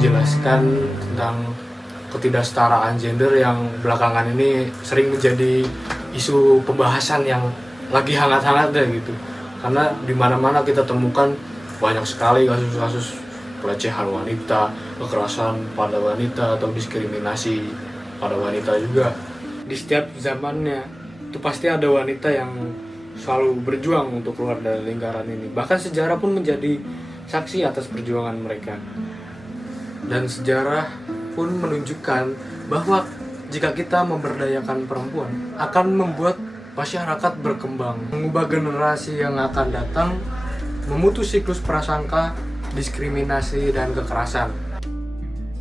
menjelaskan tentang ketidaksetaraan gender yang belakangan ini sering menjadi isu pembahasan yang lagi hangat-hangatnya gitu. Karena di mana-mana kita temukan banyak sekali kasus-kasus pelecehan wanita, kekerasan pada wanita atau diskriminasi pada wanita juga. Di setiap zamannya itu pasti ada wanita yang selalu berjuang untuk keluar dari lingkaran ini. Bahkan sejarah pun menjadi saksi atas perjuangan mereka. Dan sejarah pun menunjukkan bahwa jika kita memberdayakan perempuan akan membuat masyarakat berkembang, mengubah generasi yang akan datang, memutus siklus prasangka, diskriminasi, dan kekerasan.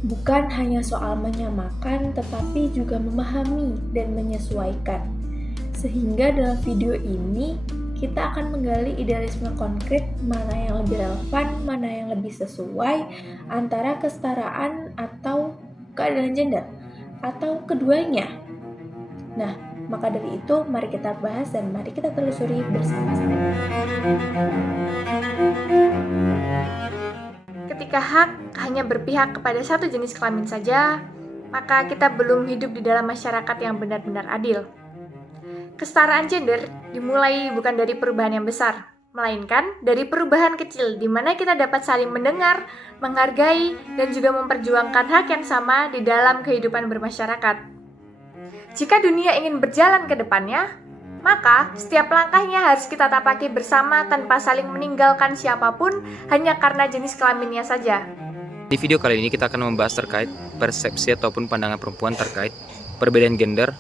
Bukan hanya soal menyamakan, tetapi juga memahami dan menyesuaikan. Sehingga dalam video ini, kita akan menggali idealisme konkret mana yang lebih relevan, mana yang lebih sesuai antara kesetaraan atau keadilan gender, atau keduanya. Nah, maka dari itu, mari kita bahas dan mari kita telusuri bersama-sama. Ketika hak hanya berpihak kepada satu jenis kelamin saja, maka kita belum hidup di dalam masyarakat yang benar-benar adil. Kesetaraan gender dimulai bukan dari perubahan yang besar, melainkan dari perubahan kecil di mana kita dapat saling mendengar, menghargai, dan juga memperjuangkan hak yang sama di dalam kehidupan bermasyarakat. Jika dunia ingin berjalan ke depannya, maka setiap langkahnya harus kita tapaki bersama tanpa saling meninggalkan siapapun hanya karena jenis kelaminnya saja. Di video kali ini kita akan membahas terkait persepsi ataupun pandangan perempuan terkait perbedaan gender,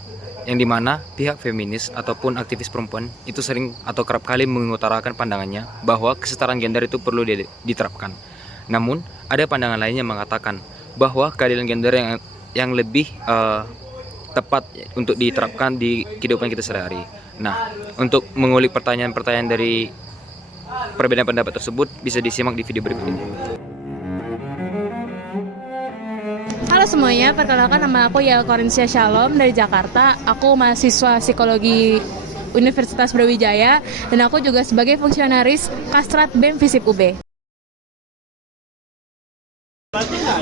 yang dimana pihak feminis ataupun aktivis perempuan itu sering atau kerap kali mengutarakan pandangannya bahwa kesetaraan gender itu perlu diterapkan. Namun ada pandangan lain yang mengatakan bahwa keadilan gender yang lebih tepat untuk diterapkan di kehidupan kita sehari-hari. Nah, untuk mengulik pertanyaan-pertanyaan dari perbedaan pendapat tersebut bisa disimak di video berikut ini. Halo semuanya, perkenalkan nama aku Yel Korinsia Shalom dari Jakarta. Aku mahasiswa psikologi Universitas Brawijaya dan aku juga sebagai fungsionaris Kastrat BEM Visip UB.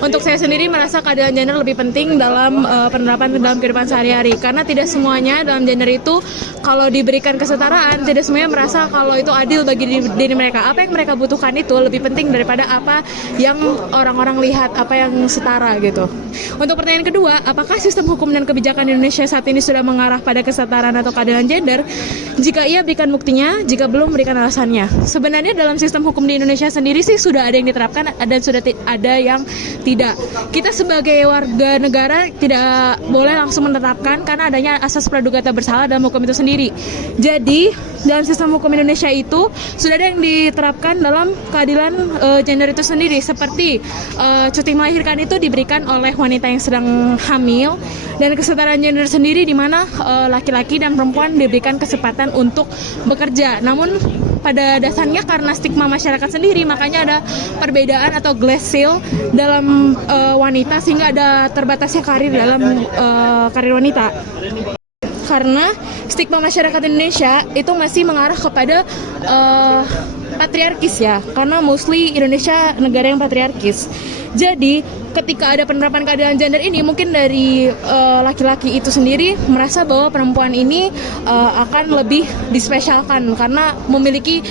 Untuk saya sendiri merasa keadilan gender lebih penting dalam penerapan dalam kehidupan sehari-hari, karena tidak semuanya dalam gender itu kalau diberikan kesetaraan, tidak semuanya merasa kalau itu adil bagi diri mereka. Apa yang mereka butuhkan itu lebih penting daripada apa yang orang-orang lihat, apa yang setara gitu. Untuk pertanyaan kedua, apakah sistem hukum dan kebijakan Indonesia saat ini sudah mengarah pada kesetaraan atau keadilan gender? Jika iya, berikan buktinya, jika belum, berikan alasannya. Sebenarnya dalam sistem hukum di Indonesia sendiri sih sudah ada yang diterapkan dan sudah ada yang tidak. Kita sebagai warga negara tidak boleh langsung menetapkan karena adanya asas praduga tak bersalah dalam hukum itu sendiri. Jadi dalam sistem hukum Indonesia itu sudah ada yang diterapkan dalam keadilan gender itu sendiri, seperti cuti melahirkan itu diberikan oleh wanita yang sedang hamil, dan kesetaraan gender sendiri di mana laki-laki dan perempuan diberikan kesempatan untuk bekerja. Namun pada dasarnya karena stigma masyarakat sendiri, makanya ada perbedaan atau glass ceiling dalam wanita, sehingga ada terbatasnya karir dalam karir wanita. Karena stigma masyarakat Indonesia itu masih mengarah kepada patriarkis ya, karena mostly Indonesia negara yang patriarkis. Jadi ketika ada penerapan keadilan gender ini, mungkin dari laki-laki itu sendiri merasa bahwa perempuan ini akan lebih dispesialkan karena memiliki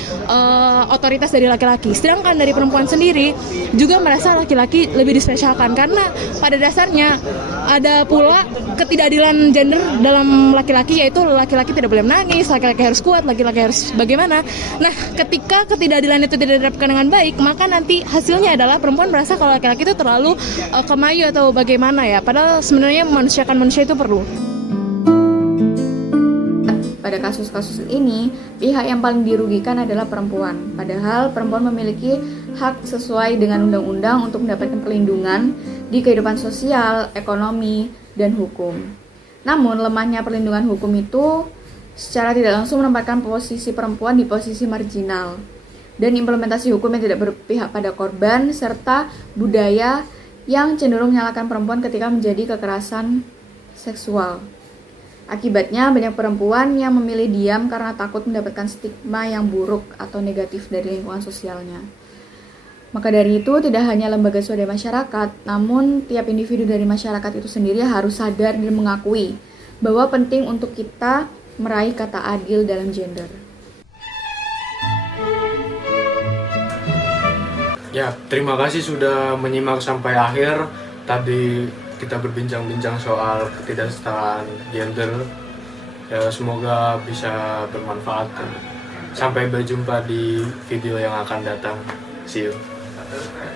otoritas dari laki-laki. Sedangkan dari perempuan sendiri juga merasa laki-laki lebih dispesialkan karena pada dasarnya ada pula ketidakadilan gender dalam laki-laki, yaitu laki-laki tidak boleh menangis, laki-laki harus kuat, laki-laki harus bagaimana. Nah, ketika ketidakadilan itu tidak diterapkan dengan baik, maka nanti hasilnya adalah perempuan merasa kalau laki-laki itu terlalu kemayu atau bagaimana ya, padahal sebenarnya memanusiakan manusia itu perlu. Pada kasus-kasus ini, pihak yang paling dirugikan adalah perempuan. Padahal perempuan memiliki hak sesuai dengan undang-undang untuk mendapatkan perlindungan di kehidupan sosial, ekonomi, dan hukum. Namun, lemahnya perlindungan hukum itu secara tidak langsung menempatkan posisi perempuan di posisi marginal. Dan implementasi hukum yang tidak berpihak pada korban, serta budaya yang cenderung menyalahkan perempuan ketika menjadi kekerasan seksual. Akibatnya, banyak perempuan yang memilih diam karena takut mendapatkan stigma yang buruk atau negatif dari lingkungan sosialnya. Maka dari itu, tidak hanya lembaga swadaya masyarakat, namun tiap individu dari masyarakat itu sendiri harus sadar dan mengakui bahwa penting untuk kita meraih kata adil dalam gender. Ya, terima kasih sudah menyimak sampai akhir. Tadi kita berbincang-bincang soal ketidaksetaraan gender. Ya, semoga bisa bermanfaat. Sampai berjumpa di video yang akan datang. See you.